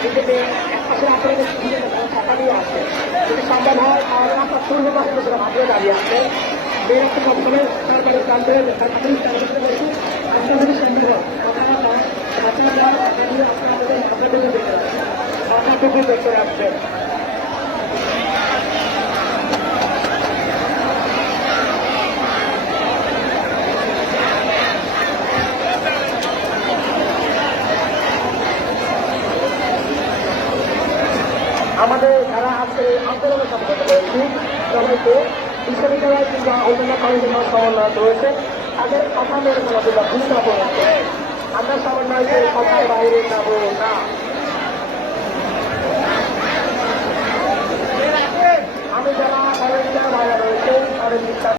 নিজেকে আসলে আপনাদের টাকা দিয়ে আসে। যদি সম্ভব হয় তাহলে আপনার পূর্ব পাশে লোকেরা ভাবলে দাঁড়িয়ে আছে মেয়েরা তো সবসময় সরকারের প্রান্তে সরকারি আপনাদের সম্ভব কথাবার্তা আপনাদের আপনাদের আপনাদের দেখতে রাখবেন আমাদের যারা আজকে আন্দোলনের সাথে সবাইকে বিশ্ববিদ্যালয় কিংবা অন্যান্য কলেজের সমন্বয় রয়েছে। তাদের কথা মেরে চলাচলা ভূমিকা পড়েছে আমরা সমন্বয়কে কথার বাইরে যাব না।